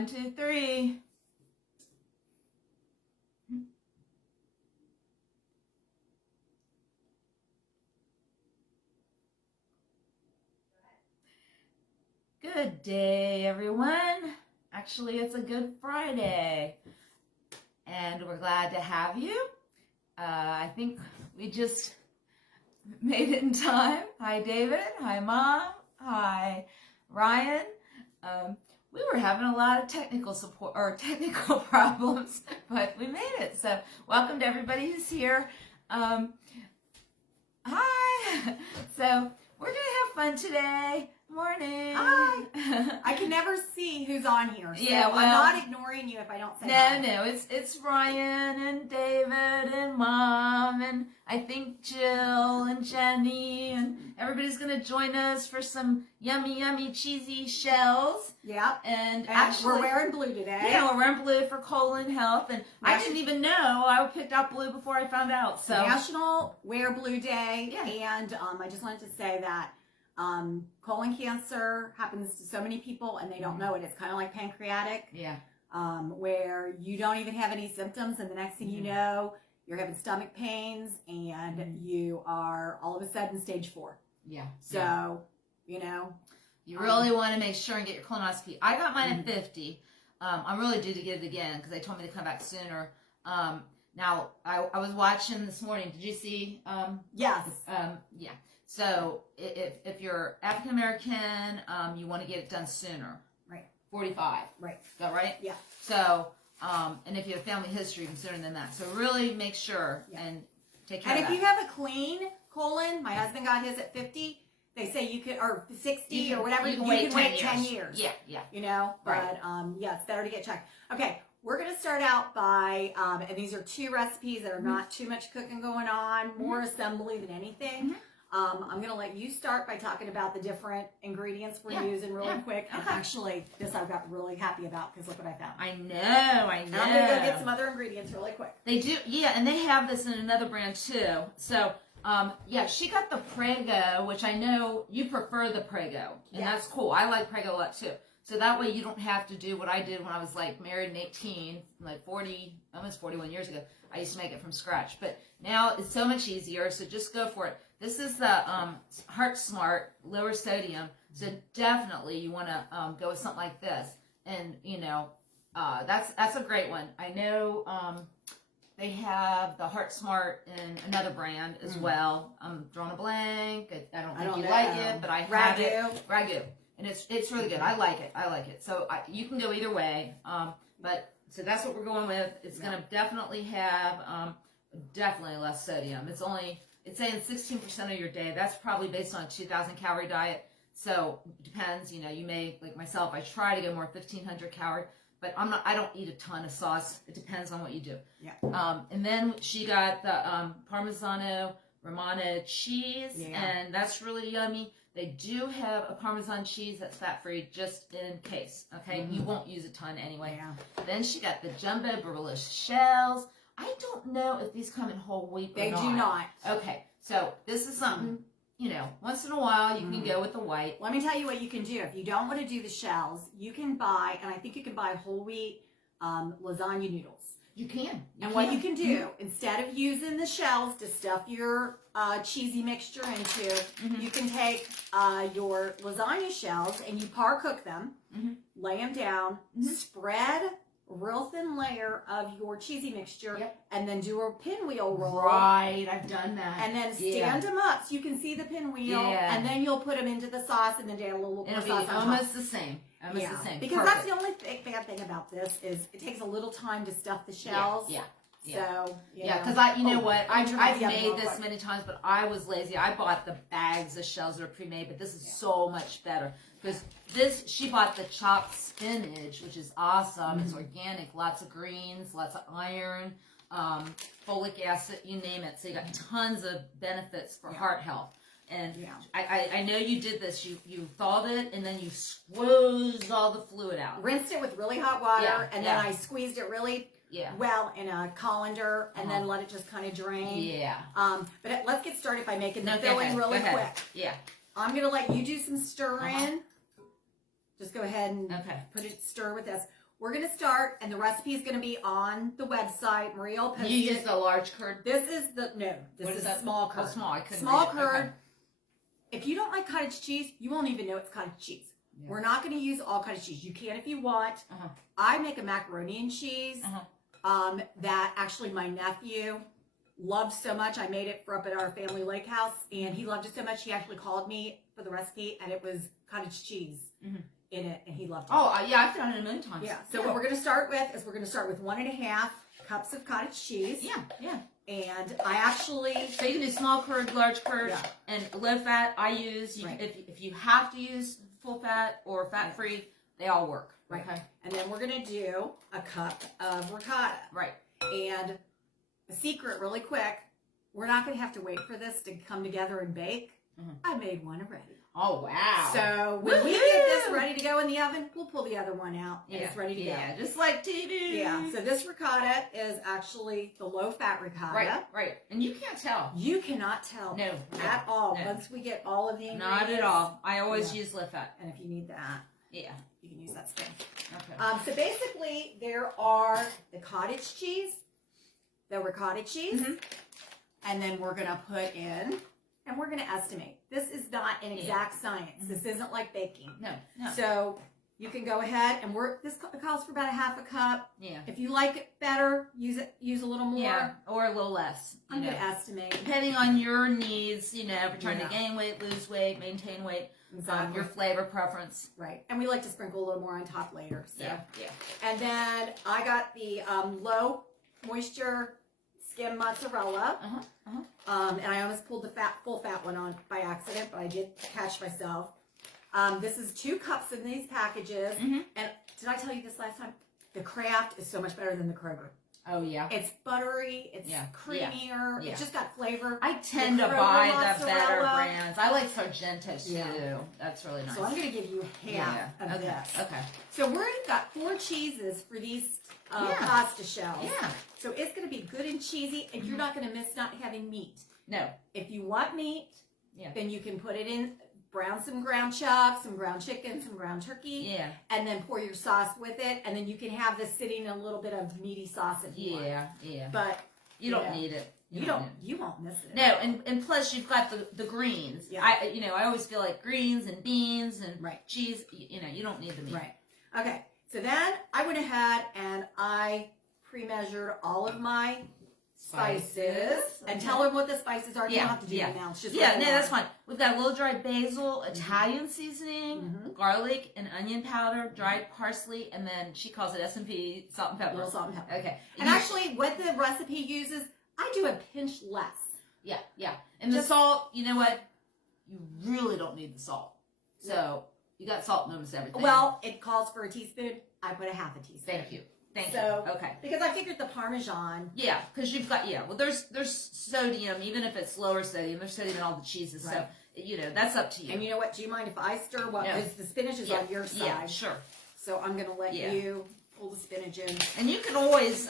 1, 2, 3. Good day, everyone. Actually, it's a Good Friday, and we're glad to have you. I think we just made it in time. Hi, David. Hi, Mom. Hi, Ryan. We were having a lot of technical problems, but we made it. So welcome to everybody who's here. Hi. So we're going to have fun today. Morning. Hi. I can never see who's on here. So yeah, well, I'm not ignoring you if I don't say hi. No, it's Ryan and David and Mom and I think Jill and Jenny and everybody's gonna join us for some yummy cheesy shells. Yeah. And actually, we're wearing blue today. Yeah, we're wearing blue for colon health, and I didn't even know I picked out blue before I found out. So National Wear Blue Day. Yeah. And I just wanted to say that colon cancer happens to so many people and they don't know it. It's kind of like pancreatic. Yeah. Where you don't even have any symptoms and the next thing you know, you're having stomach pains and you are all of a sudden stage 4. Yeah. So, you know. You really want to make sure and get your colonoscopy. I got mine at 50. I'm really due to get it again because they told me to come back sooner. Now, I was watching this morning. Did you see? Yes. Yeah. So if you're African American, you want to get it done sooner. Right. 45. Right. Is that right? Yeah. So, and if you have family history, even sooner than that. So really make sure and take care of that. And if you have a clean colon, my husband got his at 50. They say you could, or 60 or whatever, you can wait 10 years. Yeah, yeah. You know, but yeah, it's better to get checked. Okay, we're going to start out by, and these are 2 recipes that are not too much cooking going on, more assembly than anything. I'm going to let you start by talking about the different ingredients we're using really quick. And actually, this I got really happy about because look what I found. I know. And I'm going to go get some other ingredients really quick. They do, yeah, and they have this in another brand too. So, yeah, she got the Prego, which I know you prefer the Prego, and that's cool. I like Prego a lot too. So that way you don't have to do what I did when I was like married in 18, like 40, almost 41 years ago. I used to make it from scratch, but now it's so much easier. So just go for it. This is the Heart Smart, lower sodium. So definitely you want to go with something like this. And you know, that's a great one. I know they have the Heart Smart in another brand as well. I'm drawing a blank. I don't think you like it, but I have it. Ragu. And it's really good. I like it. So you can go either way. But so that's what we're going with. It's going to definitely have definitely less sodium. It's saying 16% of your day. That's probably based on a 2,000 calorie diet. So it depends. You know, you may, like myself, I try to go more 1,500 calorie, but I don't eat a ton of sauce. It depends on what you do. Yeah. And then she got the Parmigiano Romano cheese, and that's really yummy. They do have a Parmesan cheese that's fat-free just in case, okay? You won't use a ton anyway. Yeah. Then she got the Jumbo Barilla shells. I don't know if these come in whole wheat or not. They do not. Okay, so this is something, you know, once in a while you can go with the white. Let me tell you what you can do. If you don't want to do the shells, you can buy, and I think you can buy whole wheat lasagna noodles. You can. What you can do, instead of using the shells to stuff your cheesy mixture into, you can take your lasagna shells and you par cook them, lay them down, spread a real thin layer of your cheesy mixture, and then do a pinwheel roll. Right, I've done that. And then stand them up so you can see the pinwheel, and then you'll put them into the sauce and then add a little more sauce on top. Almost the same. Almost the same. Because that's the only bad thing about this is it takes a little time to stuff the shells. Yeah. So, because you know what? I've made this many times, but I was lazy. I bought the bags of shells that are pre-made, but this is so much better. Because she bought the chopped spinach, which is awesome. It's organic, lots of greens, lots of iron, folic acid, you name it. So you got tons of benefits for heart health. And I know you did this. You thawed it, and then you squoozed all the fluid out. Rinsed it with really hot water, and then I squeezed it really well in a colander, and then let it just kind of drain. Yeah. But let's get started by making the filling really quick. Yeah. I'm going to let you do some stirring. Just go ahead and stir with this. we're going to start, and the recipe is going to be on the website. Maria will post You it. use the large curd? This is that? small curd. Oh, small. I couldn't Small read it. curd. Okay. If you don't like cottage cheese, you won't even know it's cottage cheese. Yeah. We're not going to use all cottage cheese. You can if you want. I make a macaroni and cheese that actually my nephew loved so much. I made it for up at our family lake house, and he loved it so much he actually called me for the recipe, and it was cottage cheese in it, and he loved it. Oh, yeah, I've done it a million times. Yeah. So what we're going to start with is we're going to start with 1.5 cups of cottage cheese. Yeah. And I actually... So you can do small curd, large curd, Yeah. and low fat. I use, Right. if you have to use full fat or fat free, they all work. Right. Okay. And then we're going to do a cup of ricotta. Right. And a secret really quick, we're not going to have to wait for this to come together and bake. I made one already. Oh, wow. So when we get this ready to go in the oven, we'll pull the other one out and it's ready to go. Yeah, just like TV. Yeah, so this ricotta is actually the low-fat ricotta. Right. And you can't tell. You cannot tell at all once we get all of the ingredients. Not at all. I always use low fat. And if you need that, you can use that spoon. Okay. So basically, there are the cottage cheese, the ricotta cheese, and then we're going to put in, and we're going to estimate. This is not an exact science. This isn't like baking. No. So you can go ahead and this calls for about 1/2 cup. Yeah. If you like it better, use a little more. Yeah, or a little less. I'm going to estimate. Depending on your needs, if you're trying to gain weight, lose weight, maintain weight, your flavor preference. Right. And we like to sprinkle a little more on top later. So. Yeah. And then I got the low moisture skim mozzarella. And I almost pulled the full fat one on by accident, but I did catch myself. This is 2 cups in these packages. And did I tell you this last time? The Kraft is so much better than the Kroger. Oh, yeah. It's buttery. It's creamier. Yeah. It's just got flavor. I tend to buy the better brands. I like Sargento too. Yeah. That's really nice. So I'm going to give you half of this. Okay. So we've got 4 cheeses for these pasta shells. Yeah. So it's going to be good and cheesy, and you're not going to miss not having meat. No. If you want meat, then you can put it in, brown some ground chuck, some ground chicken, some ground turkey, and then pour your sauce with it, and then you can have this sitting in a little bit of meaty sauce if you want. Yeah. But you don't need it. You won't miss it. No, and plus you've got the greens. Yeah. I always feel like greens and beans and cheese. You don't need the meat. Right. Okay. So then I went ahead and I pre-measured all of my spices. And tell them what the spices are. You don't have to do it now. It's just that's fine. We've got a little dried basil, Italian seasoning, garlic and onion powder, dried parsley, and then she calls it S&P salt and pepper. Little salt and pepper. Okay. And actually, what the recipe uses, I do a pinch less. Yeah. And the salt, you know what? You really don't need the salt. So you got salt in almost everything. Well, it calls for a teaspoon. I put a 1/2 teaspoon. Thank you. Okay. Because I figured the Parmesan. Yeah, because you've got well, there's sodium, even if it's lower sodium. There's sodium in all the cheeses, so that's up to you. And you know what? Do you mind if I stir? Because the spinach is on your side. Yeah, sure. So I'm going to let you pull the spinach in. And you can always,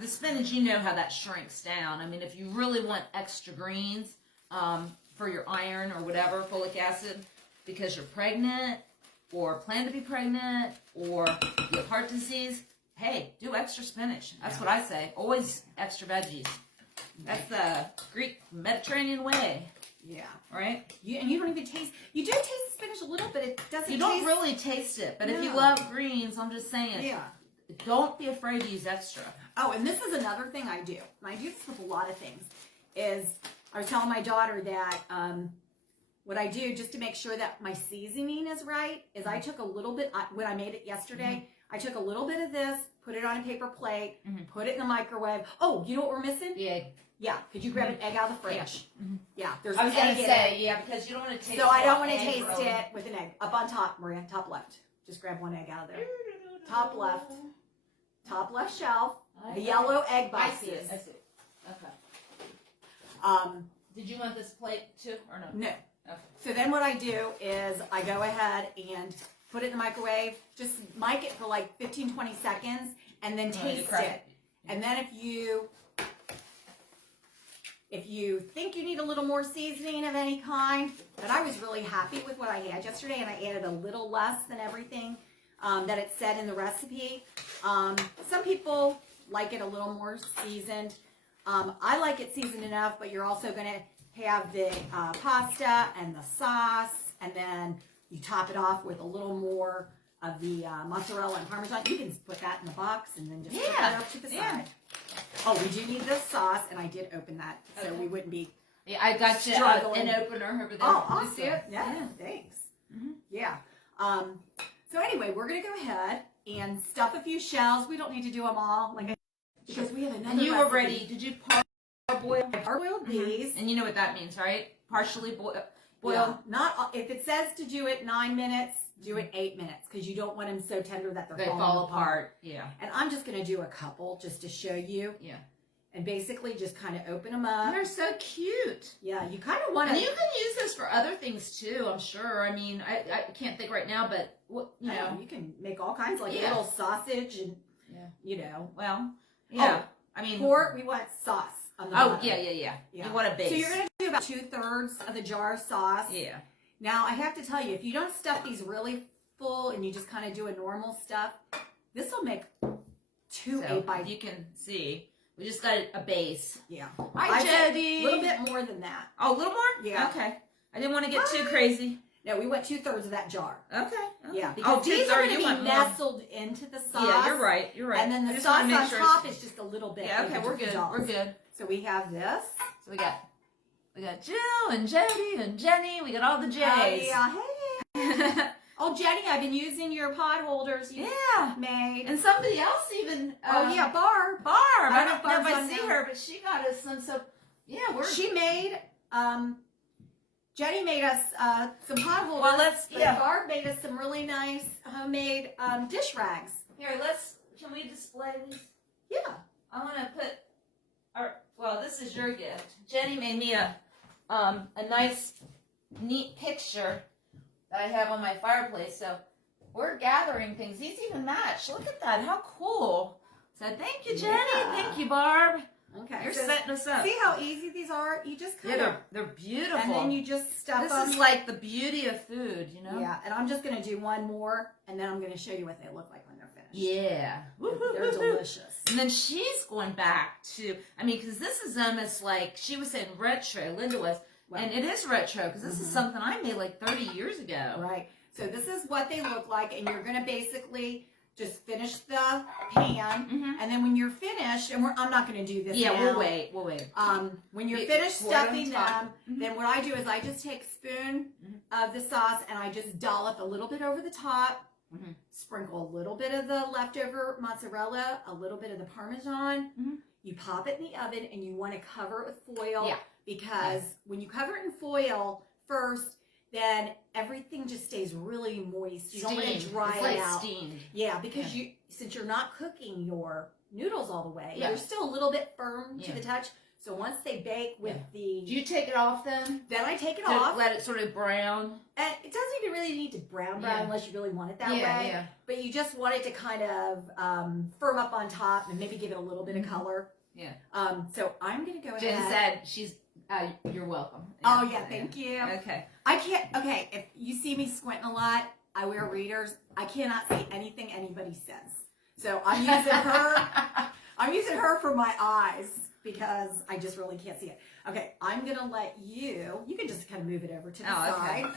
the spinach, you know how that shrinks down. If you really want extra greens for your iron or whatever, folic acid, because you're pregnant or plan to be pregnant or you have heart disease. Hey, do extra spinach. That's what I say. Always extra veggies. That's the Greek Mediterranean way. Yeah. Right? And you don't even taste... You do taste the spinach a little, but it doesn't You don't really taste it. But if you love greens, I'm just saying. Don't be afraid to use extra. Oh, and this is another thing I do. And I do this with a lot of things. Is I was telling my daughter that... what I do just to make sure that my seasoning is right is I took a little bit... When I made it yesterday... I took a little bit of this, put it on a paper plate, put it in the microwave. Oh, you know what we're missing? The egg. Yeah. Could you grab an egg out of the fridge? Yeah. There's I was going to say, because you don't want to taste it. So I don't want to taste it with an egg. Up on top, Maria, top left. Just grab one egg out of there. Top left. Top left shelf. The yellow egg boxes. I see it. Okay. Did you want this plate too, or no? No. Okay. So then what I do is I go ahead and put it in the microwave, just mic it for like 15, 20 seconds, and then taste it. And then if you think you need a little more seasoning of any kind, but I was really happy with what I had yesterday, and I added a little less than everything. that it said in the recipe. Some people like it a little more seasoned. I like it seasoned enough, but you're also going to have the pasta and the sauce, and then you top it off with a little more of the mozzarella and Parmesan. You can put that in the box and then just put that up to the side. Oh, we do need this sauce, and I did open that, so we wouldn't be I got you an opener over there. Oh, awesome. You see it? Yeah, thanks. Yeah. So anyway, we're going to go ahead and stuff a few shells. We don't need to do them all, because we have another And you were recipe. ready. Did you parboil? Parboiled these. And you know what that means, right? Partially boiled. Yeah, not if it says to do it 9 minutes, do it 8 minutes, because you don't want them so tender that They falling fall apart. Yeah. And I'm just going to do a couple just to show you. Yeah. And basically just kind of open them up. And they're so cute. Yeah, you kind of want to. And you can use this for other things too, I'm sure. I mean, I can't think right now, but you know, you can make all kinds, like a little sausage and well, yeah. I mean, pork. We want sauce on the bottom. Yeah. You want a base. So you're gonna do about 2/3 of the jar of sauce. Yeah. Now I have to tell you, if you don't stuff these really full and you just kind of do a normal stuff, this will make 2 8-by. You can see. We just got a base. Yeah. Hi, Jody. A little bit more than that. Oh, a little more? Yeah. Okay. I didn't want to get too crazy. No, we went 2/3 of that jar. Okay. Yeah. Because these are going to be nestled into the sauce. Yeah, you're right. And then the sauce on top is just a little bit. Yeah, okay, we're good. We're good. So we have this. So we got Jill and Jody and Jenny. We got all the J's. Yeah. Hey. Oh, Jenny, I've been using your pot holders you made. And somebody else even. Barb. I don't know if I see her, but she got us some. So, yeah, She made, Jenny made us some pot holders. Well, Barb made us some really nice homemade dish rags. Here, can we display these? Yeah. I want to put, this is your gift. Jenny made me a nice, neat picture that I have on my fireplace. So we're gathering things. These even match. Look at that. How cool. So thank you, Jenny. Yeah. Thank you, Barb. Okay. You're setting us up. See how easy these are? You just kind of... they're beautiful. And then you just stuff them. This is like the beauty of food, you know? Yeah, and I'm just going to do one more, and then I'm going to show you what they look like when they're finished. Yeah. They're delicious. And then she's going back to, because this is almost like, she was saying retro, Linda was, and it is retro, because this is something I made like 30 years ago. Right. So this is what they look like, and you're going to basically just finish the pan, and then when you're finished, and I'm not going to do this now. We'll wait. When you're finished stuffing them, then what I do is I just take a spoon of the sauce, and I just dollop a little bit over the top, sprinkle a little bit of the leftover mozzarella, a little bit of the Parmesan. You pop it in the oven, and you want to cover it with foil, because when you cover it in foil first, then everything just stays really moist. You don't want to dry it out. Steamed. Yeah, because since you're not cooking your noodles all the way, they're still a little bit firm to the touch. So once they bake with the... Do you take it off then? Then I take it off. Let it sort of brown? And it doesn't even really need to brown unless you really want it that way. Yeah. But you just want it to kind of firm up on top and maybe give it a little bit of color. Yeah. So I'm going to go ahead. Jen said she's... you're welcome. Oh, yeah, thank you. Okay. If you see me squinting a lot, I wear readers. I cannot see anything anybody says. So I'm using her for my eyes because I just really can't see it. Okay, I'm going to let you can just kind of move it over to the side. Okay.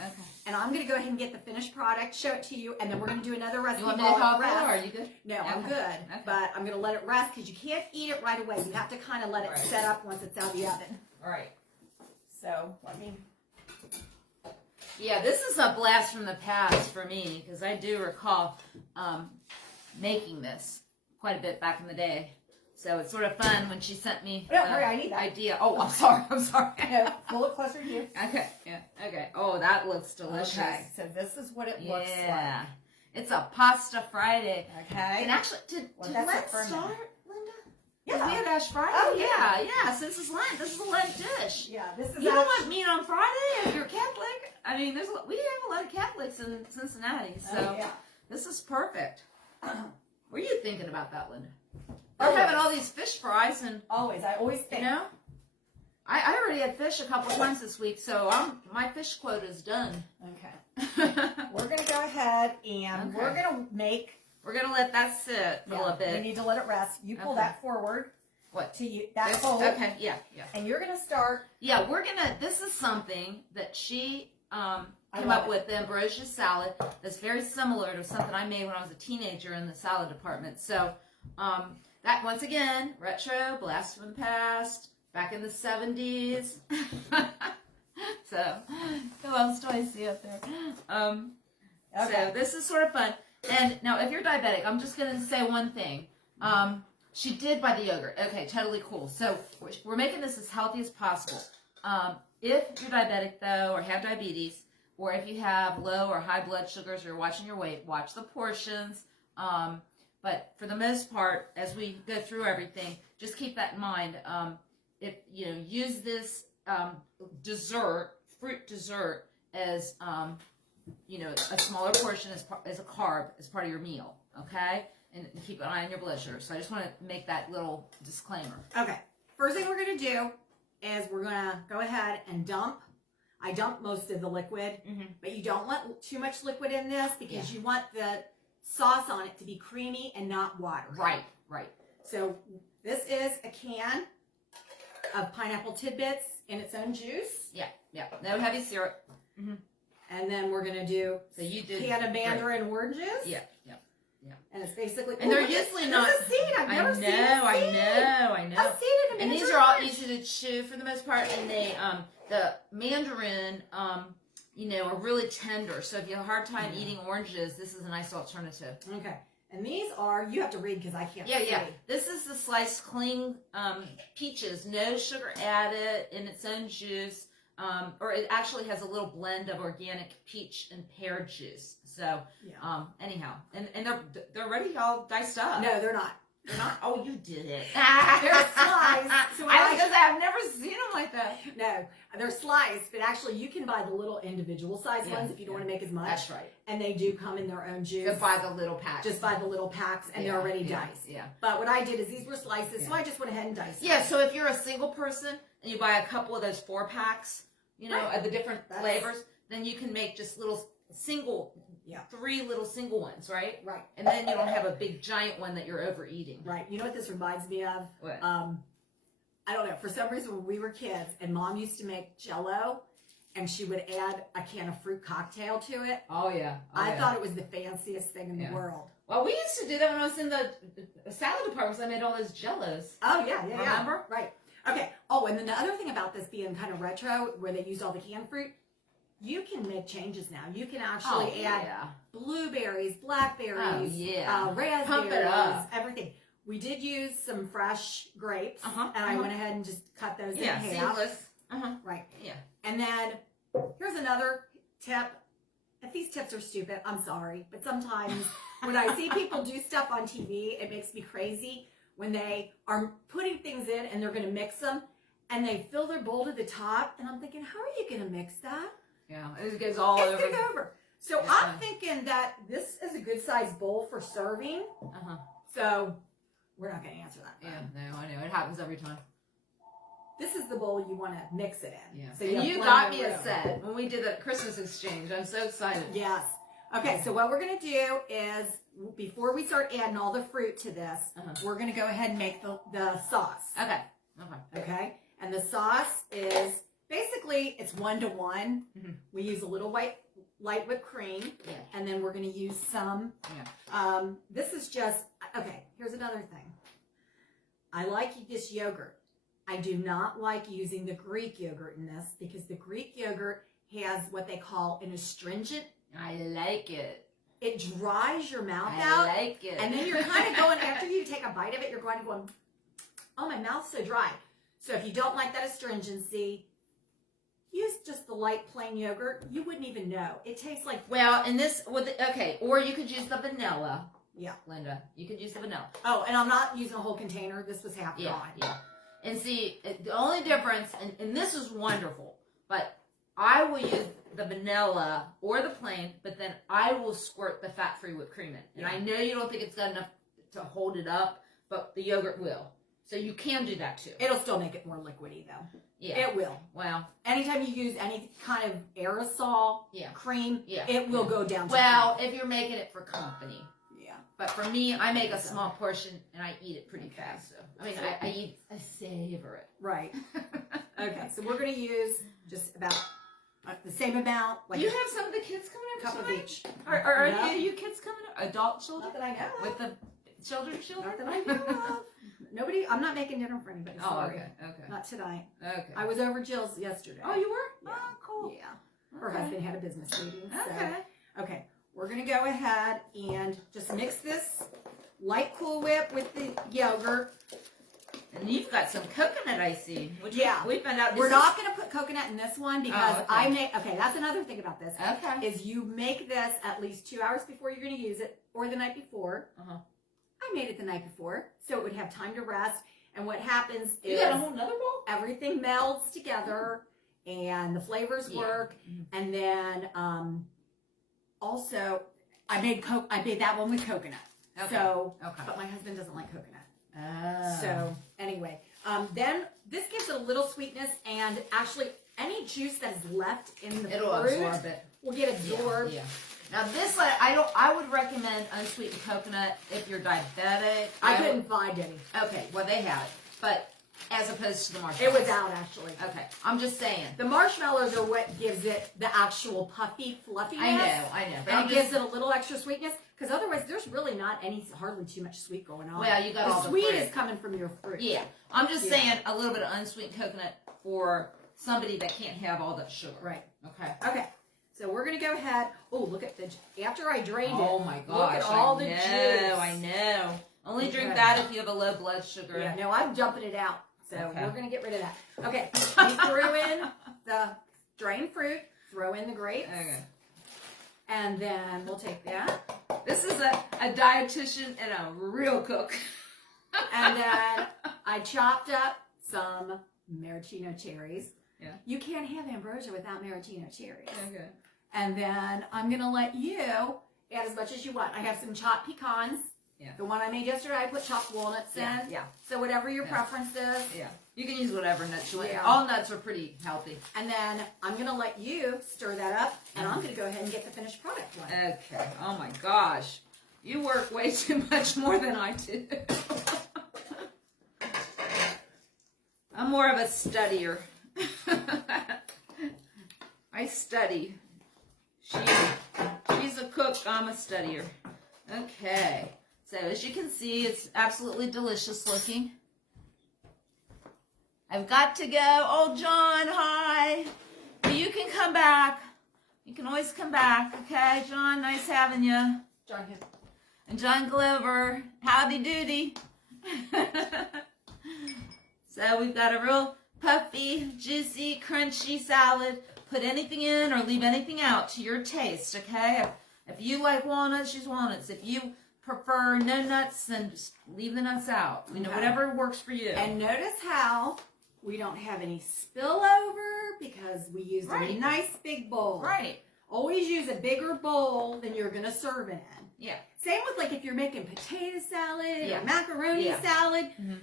And I'm going to go ahead and get the finished product, show it to you, and then we're going to do another recipe. You want me to help you, or are you good? No, I'm good. Okay. But I'm going to let it rest because you can't eat it right away. You have to kind of let it set up once it's out of the oven. All right. So let me... Yeah, this is a blast from the past for me because I do recall making this quite a bit back in the day. So it's sort of fun when she sent me the I need that. idea. Oh, I'm sorry. No, pull it closer to you. Okay, okay. Oh, that looks delicious. Okay, so this is what it looks like. Yeah, it's a pasta Friday. Okay. And actually, did Lent start, Linda? Yeah. We had Ash Friday. Oh, yeah. Since it's Lent, this is a Lent dish. Yeah, this is. You don't want meat on Friday if you're Catholic. I mean, we have a lot of Catholics in Cincinnati, so this is perfect. Were you thinking about that, Linda? We're having all these fish fries and I always think. You know? I already had fish a couple of times this week, so my fish quota is done. Okay. We're going to go ahead and we're going to make... We're going to let that sit for a little bit. We need to let it rest. You pull that forward. What? To you, that fold. Okay, yeah. And you're going to start... Yeah, this is something that she came up with, the Ambrosia Salad, that's very similar to something I made when I was a teenager in the salad department. So, that, once again, retro, blast from the past, back in the 70s. So, who else do I see up there? So, this is sort of fun. And now, if you're diabetic, I'm just going to say one thing. She did buy the yogurt. Okay, totally cool. So, we're making this as healthy as possible. If you're diabetic, though, or have diabetes, or if you have low or high blood sugars, or you're watching your weight, watch the portions. But for the most part, as we go through everything, just keep that in mind. Use this fruit dessert as a smaller portion as a carb as part of your meal. Okay, and keep an eye on your blood sugar. So I just want to make that little disclaimer. Okay, first thing we're going to do is we're going to go ahead and dump. I dump most of the liquid, but you don't want too much liquid in this because you want the sauce on it to be creamy and not watery. Right. So this is a can of pineapple tidbits in its own juice. Yeah. No heavy syrup. And then we're going to do a can of mandarin oranges. Yeah. And it's basically... And they're usually not... There's a seed. I've never seen a seed. I know. A seed in a mandarin. And these are all easy to chew for the most part. And they, the mandarin, are really tender. So if you have a hard time eating oranges, this is a nice alternative. Okay. And these are... You have to read because I can't see. Yeah. This is the sliced clean peaches. No sugar added, in its own juice. Or it actually has a little blend of organic peach and pear juice. So, anyhow, and they're already all diced up. No, they're not. They're not. Oh, you did it. They're sliced. So I was gonna say I've never seen them like that. No, they're sliced, but actually you can buy the little individual size ones if you don't want to make as much. That's right. And they do come in their own juice. Just buy the little packs. Just buy the little packs, and they're already diced. Yeah. But what I did is these were slices, so I just went ahead and diced them. Yeah. So if you're a single person and you buy a couple of those 4-packs, of the different flavors, then you can make just little single. Yeah. 3 little single ones, right? Right. And then you don't have a big giant one that you're overeating. Right. You know what this reminds me of? What? I don't know. For some reason, when we were kids, and Mom used to make Jell-O, and she would add a can of fruit cocktail to it. Oh, yeah. I thought it was the fanciest thing in the world. Well, we used to do that when I was in the salad department. I made all those Jell-Os. Oh, yeah. Remember? Right. Okay. Oh, and then the other thing about this being kind of retro, where they used all the canned fruit, you can make changes now. You can actually add blueberries, blackberries, raspberries, pump it up. Everything. We did use some fresh grapes, and I went ahead and just cut those in half. Seedless. Right. Yeah. And then here's another tip. If these tips are stupid, I'm sorry, but sometimes when I see people do stuff on TV, it makes me crazy when they are putting things in and they're going to mix them, and they fill their bowl to the top, and I'm thinking, how are you going to mix that? Yeah, it goes all over. It's going to go over. So I'm thinking that this is a good sized bowl for serving. So we're not going to answer that. Yeah, no, I know. It happens every time. This is the bowl you want to mix it in. Yeah. So and you got me a set when we did the Christmas exchange. I'm so excited. Yes. Okay, so what we're going to do is, before we start adding all the fruit to this, we're going to go ahead and make the sauce. Okay? And the sauce is, basically, it's 1-to-1. We use a little light whipped cream, and then we're going to use some. This is just, okay, here's another thing. I like this yogurt. I do not like using the Greek yogurt in this, because the Greek yogurt has what they call an astringent. I like it. It dries your mouth out. I like it. And then you're kind of going, after you take a bite of it, you're going, oh, my mouth's so dry. So if you don't like that astringency, use just the light plain yogurt. You wouldn't even know. It tastes like... Well, and this, or you could use the vanilla. Yeah. Linda, you could use the vanilla. Oh, and I'm not using a whole container. This was half gone. Yeah. And see, the only difference, and this is wonderful, but I will use the vanilla or the plain, but then I will squirt the fat-free whipped cream in. And I know you don't think it's got enough to hold it up, but the yogurt will. So you can do that too. It'll still make it more liquidy though. Yeah. It will. Well, Anytime you use any kind of aerosol cream, it will go down to well, if you're making it for company. Yeah. But for me, I make a small portion and I eat it pretty fast. So I mean, I savor it. Right. Okay, so we're going to use just about the same amount. Like You have some of the kids coming over cup of tonight? each. Are No. any of you kids coming over? Adult children? Not that I know of. With the children? Not that I know of. Nobody, I'm not making dinner for anybody. Oh, Sorry. okay. Not tonight. Okay. I was over Jill's yesterday. Oh, you were? Yeah. Oh, cool. Yeah. Her Okay. husband had a business meeting. Okay. So, okay. We're going to go ahead and just mix this light Cool Whip with the yogurt. And you've got some coconut, I see. Which Yeah. we found out. We're not going to put coconut in this one because okay. okay, that's another thing about this. Okay. Is you make this at least 2 hours before you're going to use it or the night before. Uh-huh. I made it the night before so it would have time to rest. And what happens You is got a whole nother bowl? everything melds together and the flavors work. And then also I made that one with coconut. Okay. So, Okay. but my husband doesn't like coconut. Oh. So anyway, then this gives it a little sweetness, and actually any juice that is left in the It'll fruit absorb it. will get absorbed. Yeah. Now this, I would recommend unsweetened coconut if you're diabetic. I couldn't find any. Okay, well they have it, but as opposed to the marshmallows. It was out actually. Okay, I'm just saying. The marshmallows are what gives it the actual puffy fluffiness. I know. But And it gives it a little extra sweetness, because otherwise there's really not hardly too much sweet going on. Well, you got all the sweet fruit. is coming from your fruit. Yeah, I'm just saying a little bit of unsweetened coconut for somebody that can't have all that sugar. Right. Okay. Okay. So we're gonna go ahead. Oh, look at after I drained it. Oh my gosh! Look at all the I know, juice. I know. Only drink Okay. that if you have a low blood sugar. Yeah, no, I'm dumping it out. So Okay. we're going to get rid of that. Okay, we threw in the drained fruit, throw in the grapes, Okay. and then we'll take that. This is a dietitian and a real cook. And then I chopped up some maraschino cherries. Yeah. You can't have ambrosia without maraschino cherries. Okay. And then I'm going to let you add as much as you want. I have some chopped pecans. Yeah. The one I made yesterday, I put chopped walnuts in. Yeah. So whatever your preference is. Yeah. You can use whatever nuts you want. Yeah. All nuts are pretty healthy. And then I'm going to let you stir that up, and I'm going to go ahead and get the finished product one. Okay. Oh my gosh. You work way too much more than I do. I'm more of a studier. I study. She's a cook, I'm a studier. Okay. So as you can see, it's absolutely delicious looking. I've got to go. Oh, John, hi. Well, you can come back. You can always come back. Okay, John, nice having you. John, here. And John Glover, howdy doody. So we've got a real puffy, juicy, crunchy salad. Put anything in or leave anything out to your taste, okay? If you like walnuts, use walnuts. If you prefer no nuts, then just leave the nuts out. You know, whatever works for you. And notice how we don't have any spillover because we used a nice big bowl. Right. Always use a bigger bowl than you're going to serve it in. Yeah. Same with like if you're making potato salad Yeah. or macaroni Yeah. salad. Mm-hmm.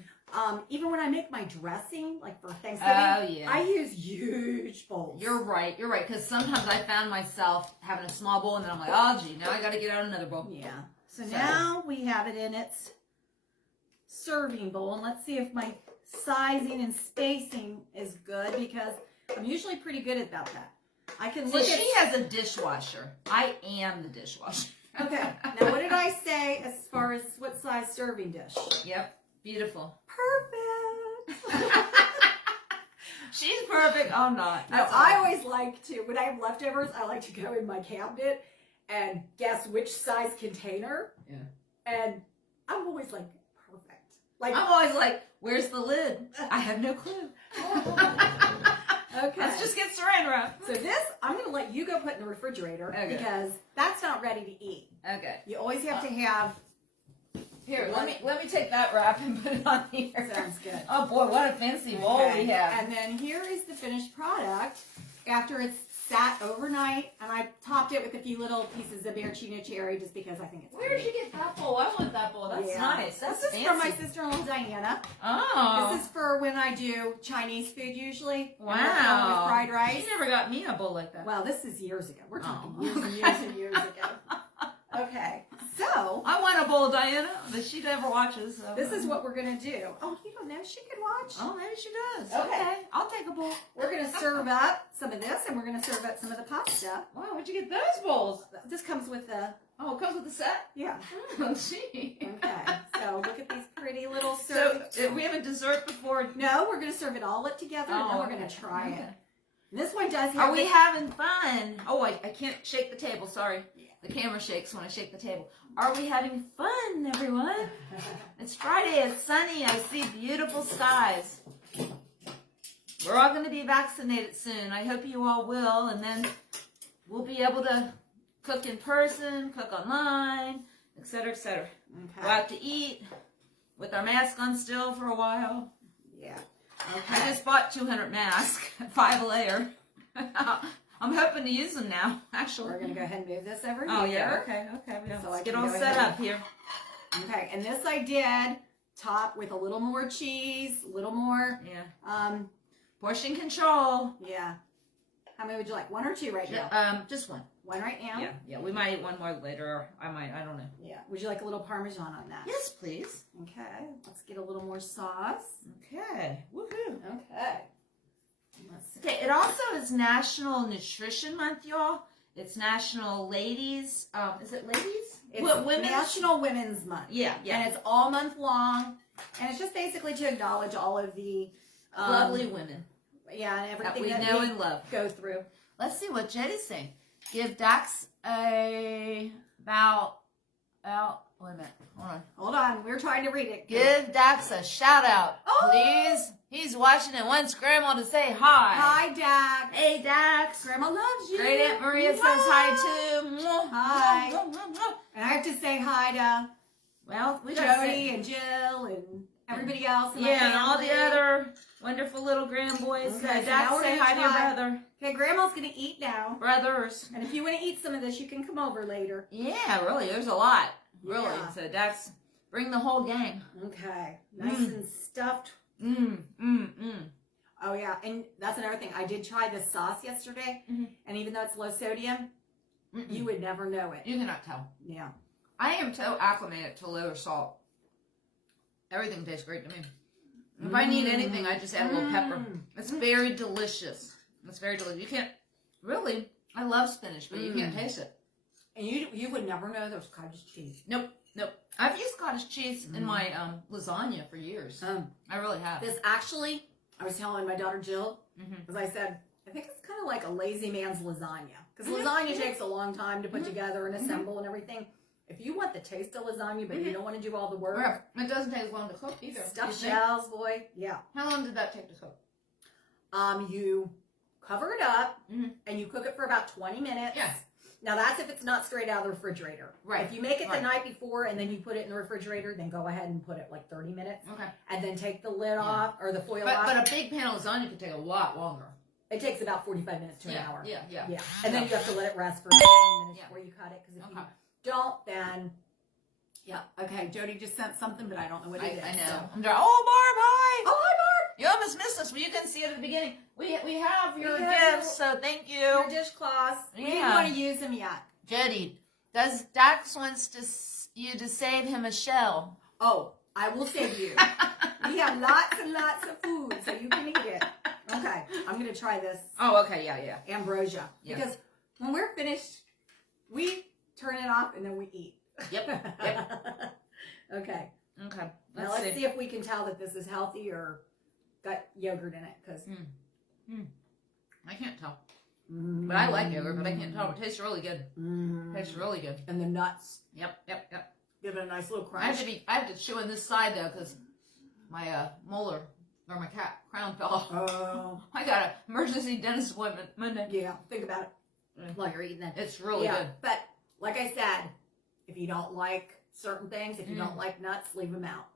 Even when I make my dressing, like for Thanksgiving, yeah. I use huge bowls. You're right. Because sometimes I found myself having a small bowl and then I'm like, oh, gee, now I got to get out another bowl. Yeah. So now we have it in its serving bowl. And let's see if my sizing and spacing is good because I'm usually pretty good about that. I can look at... She has a dishwasher. I am the dishwasher. Okay. Now, what did I say as far as what size serving dish? Yep. Beautiful. Perfect. She's perfect. I'm not. Now, I always like to, when I have leftovers, I like to go in my cabinet and guess which size container. Yeah. And I'm always like, perfect. Like I'm always like, where's the lid? I have no clue. Okay. Let's just get saran wrap. So this, I'm going to let you go put in the refrigerator because that's not ready to eat. Okay. You always have to have... Here, let me take that wrap and put it on here. Sounds good. Oh boy, what a fancy bowl we have. And then here is the finished product after it's sat overnight, and I topped it with a few little pieces of maraschino cherry just because I think it's Where did you get that bowl? I want that bowl. That's nice. That's This is from my sister-in-law, Diana. Oh. This is for when I do Chinese food usually. Wow. With fried rice. You never got me a bowl like that. Well, this is years ago. We're talking years and years and years ago. Okay, so I want a bowl, Diana, but she never watches. So. this is what we're going to do. Oh, you don't know she could watch? Oh, maybe she does. Okay. I'll take a bowl. We're going to serve up some of this, and we're going to serve up some of the pasta. Wow, where'd you get those bowls? This comes with the... Oh, it comes with the set? Yeah. Oh, gee. Okay, so look at these pretty little So, serve. we have a dessert before. No, we're going to serve it all up together, and then we're going to try it. This one does have... Are we having fun? Oh, I can't shake the table. Sorry. The camera shakes when I shake the table. Are we having fun, everyone? It's Friday. It's sunny. I see beautiful skies. We're all going to be vaccinated soon. I hope you all will. And then we'll be able to cook in person, cook online, etc., etc. Okay. Go out to eat with our mask on still for a while. Yeah. Okay. I just bought 200 masks, 5 a layer. I'm hoping to use them now, actually. We're going to go ahead and move this over here. Oh, yeah. Okay. Yeah. So Let's I get can all go set ahead. up here. Okay, and this I did top with a little more cheese, a little more, Yeah. Portion control. yeah. How many would you like? 1 or 2 right now? Just one. 1 right now? Yeah. We might eat one more later. Or I don't know. Yeah. Would you like a little Parmesan on that? Yes, please. Okay, let's get a little more sauce. Okay. Woohoo. Okay. Let's see. Okay. It also is National Nutrition Month, y'all. It's National Ladies. Is it ladies? It's Women's? National Women's Month. Yeah. And it's all month long. And it's just basically to acknowledge all of the Lovely women yeah, and that everything we that know we and love. go through. Let's see what Jetty's saying. Give Dax a wait a minute. Hold on, we're trying to read it. Give Dax a shout out, Oh! please. He's watching and wants Grandma to say hi. Hi, Dax. Hey, Dax. Grandma loves you. Great Aunt Maria says hi too. Hi. And I have to say hi to Well, we Jody and Jill and everybody else. In my and all the family. other wonderful little grandboys. Okay, so Dax, now we're say gonna hi to your try- brother. Okay, Grandma's gonna eat now. Brothers. And if you want to eat some of this, you can come over later. Yeah, really. There's a lot. Really. Yeah. So Dax, bring the whole gang. Okay, nice and stuffed. Oh yeah, and that's another thing. I did try this sauce yesterday, and even though it's low sodium, you would never know it. You cannot tell. Yeah. I am so acclimated to lower salt. Everything tastes great to me. If I need anything, I just add a little pepper. It's very delicious. It's very delicious. You can't really. I love spinach, but you can't taste it. And you would never know there's cottage cheese. Nope. I've used cottage cheese in my lasagna for years. I really have. This actually, I was telling my daughter Jill, because I said, I think it's kind of like a lazy man's lasagna. Because lasagna takes a long time to put together and assemble and everything. If you want the taste of lasagna, but you don't want to do all the work. Yeah. It doesn't take as long to cook either. Stuffed shells, boy. Yeah. How long did that take to cook? You cover it up and you cook it for about 20 minutes. Yeah. Now that's if it's not straight out of the refrigerator. Right. If you make it the night before and then you put it in the refrigerator, then go ahead and put it like 30 minutes. Okay. And then take the lid off or the foil off. But a big pan of lasagna could take a lot longer. It takes about 45 minutes to an hour. Yeah. And then you have to let it rest for about 20 minutes before you cut it. Because if you don't, then... Yeah. Okay. Jody just sent something, but I don't know what it is. I know. So. I'm there. Oh, Barb, hi. Oh, hi, Barb. You almost missed us. Well, you can see it at the beginning. We have your have gifts, so thank you. Your dishcloths. We didn't Yeah. want to use them yet. Jody, does Dax wants you to save him a shell? Oh, I will save you. We have lots and lots of food, so you can eat it. Okay. I'm going to try this. Oh, okay. Yeah. Ambrosia. Yeah. Because when we're finished, we turn it off and then we eat. Yep. Okay. Okay. Now let's see if we can tell that this is healthy or got yogurt in it. Because I can't tell. But I like yogurt, but I can't tell. It tastes really good. Tastes really good. And the nuts. Yep. Give it a nice little crunch. I have to chew on this side though, because my molar or my crown fell off. Oh. I got an emergency dentist appointment Monday. Yeah. Think about it while you're eating it. It's really good. But like I said, if you don't like certain things, if you don't like nuts, leave them out.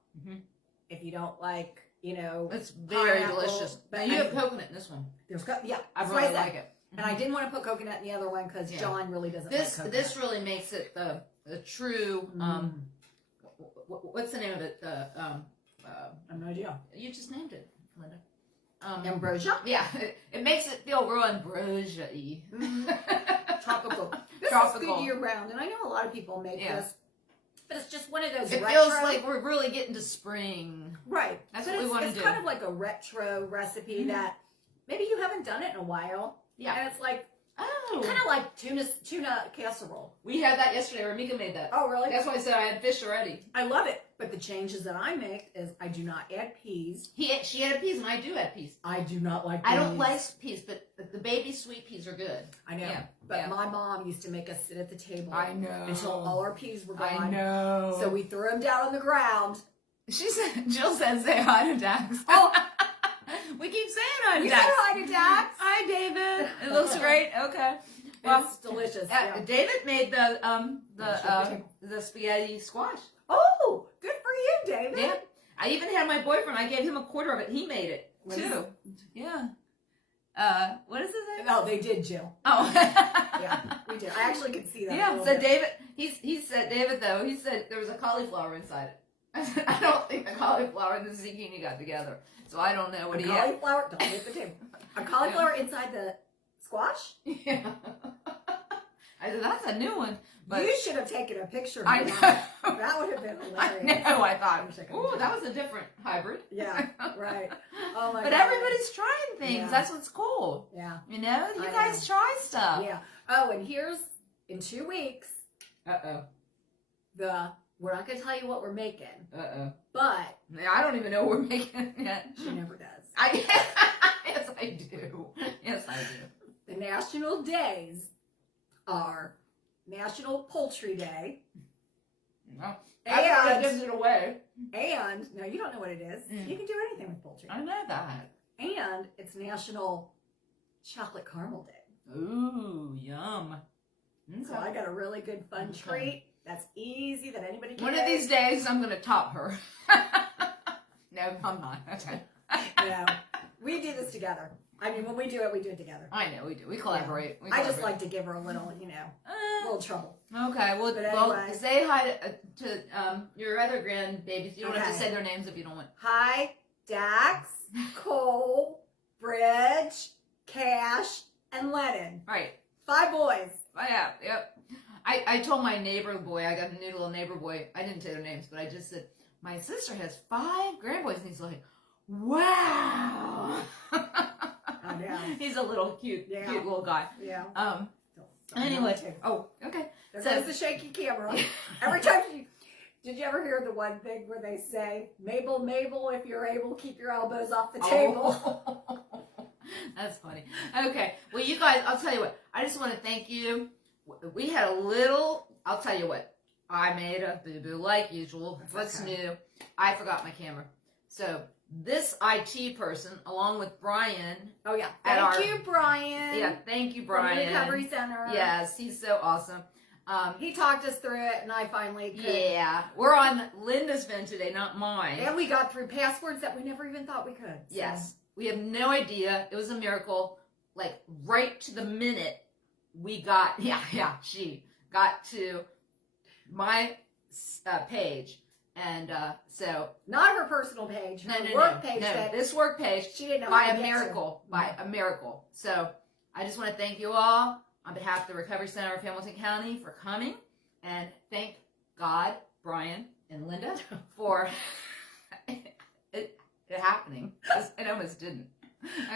If you don't like, it's very pineapple, delicious. but But you have coconut in this one. There's I really like it. And I didn't want to put coconut in the other one because John really doesn't like coconut. This really makes it the true, what's the name of it? I have no idea. You just named it, Linda. Ambrosia? Yeah, it makes it feel real ambrosia-y. Tropical. This is good year round, and I know a lot of people make this, but it's just one of those It feels like we're really getting to spring. Right. That's what we want to do. It's kind of like a retro recipe that maybe you haven't done it in a while. Yeah. And it's like, oh, kind of like tuna casserole. We had that yesterday. Ramika made that. Oh, really? That's why I said I had fish already. I love it. But the changes that I make is I do not add peas. She added peas, and I do add peas. I do not like peas. I don't like peas, but the baby sweet peas are good. I know. Yeah. But my mom used to make us sit at the table. I know. Until all our peas were gone. I know. So we threw them down on the ground. Jill said, say hi to Dax. Oh. We keep saying hi to We Dax. said hi to Dax. Hi, David. It looks great. Okay. Well, it's delicious. David made the spaghetti squash. Oh, good for you, David. Yeah. I even had my boyfriend. I gave him a quarter of it. He made it too. Yeah. What is his name? Oh, they did, Jill. Oh. Yeah, we did. I actually could see that. Yeah. So David, he said there was a cauliflower inside it. I don't think the cauliflower and the zucchini got together. So I don't know what he had. Cauliflower, don't hit the table. A cauliflower inside the squash? Yeah. I said, that's a new one. But you should have taken a picture of I that. That would have been hilarious. I know, I thought, ooh, that was a different hybrid. Yeah, right. Oh my God. But everybody's trying things. Yeah. That's what's cool. Yeah. You know? You guys try stuff. Yeah. Oh, and here's, in 2 weeks, we're not going to tell you what we're making. But. I don't even know what we're making yet. She never does. Yes, I do. Yes, I do. The national days are National Poultry Day. No. That gives it away. And, no, you don't know what it is. You can do anything with poultry. I know that. And it's National Chocolate Caramel Day. Ooh, yum. Okay. So I got a really good fun treat that's easy that anybody can One of these days, I'm going to top her. No, I'm not. Okay. No, we do this together. I mean, when we do it together. I know, we do. We collaborate. Yeah. I just like to give her a little, a little trouble. Okay, well, anyway. say hi to your other grandbabies. You don't have to say their names if you don't want. Hi, Dax, Cole, Bridge, Cash, and Lennon. Right. 5 boys. Oh, yeah, yep. I told my neighbor boy, I got a new little neighbor boy, I didn't say their names, but I just said, my sister has 5 grandboys, and he's like, wow. I know. He's a little cute little guy. Yeah. Anyway. Oh, okay. There goes the shaky camera. Every time did you ever hear the one thing where they say, Mabel, if you're able, keep your elbows off the table? That's funny. Okay. Well, you guys, I'll tell you what. I just want to thank you. We had a little, I'll tell you what. I made a boo-boo like usual. What's new? I forgot my camera. So this IT person, along with Brian. Oh, yeah. Thank you, Brian. Yeah, thank you, Brian. From the Recovery Center. Yes, he's so awesome. He talked us through it, and I finally could. Yeah. We're on Linda's bin today, not mine. And we got through passwords that we never even thought we could. So. Yes. We have no idea. It was a miracle. Like, right to the minute, we got, she got to my page. And so. Not her personal page. Her work page. No, this work page. She didn't know by a miracle. By a miracle. So, I just want to thank you all on behalf of the Recovery Center of Hamilton County for coming. And thank God, Brian and Linda, for it happening. It almost didn't.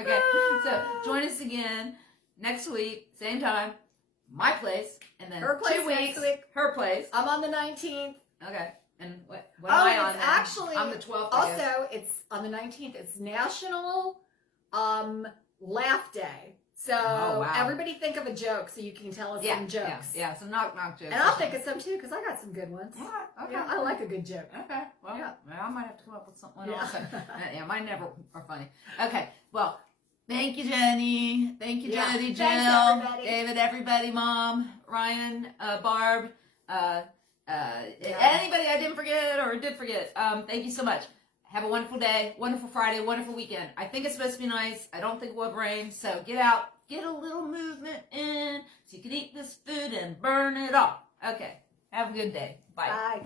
Okay, so join us again next week, same time, my place, and then her place 2 weeks, next week. Her place. I'm on the 19th. Okay, and what am I on? Actually, I'm the 12th. Also, it's on the 19th. It's National Laugh Day. So everybody think of a joke so you can tell us some jokes. Yeah, some knock jokes. And I'll think of some too because I got some good ones. Yeah, okay. Yeah, I like a good joke. Okay, well, I might have to come up with something else. Yeah, mine never are funny. Okay, well, thank you, Jenny. Thank you, Jody, Jill, everybody. David, everybody, Mom, Ryan, Barb, anybody I didn't forget or did forget. Thank you so much. Have a wonderful day, wonderful Friday, wonderful weekend. I think it's supposed to be nice. I don't think we'll have rain, so get out, get a little movement in so you can eat this food and burn it off. Okay. Have a good day. Bye. Bye.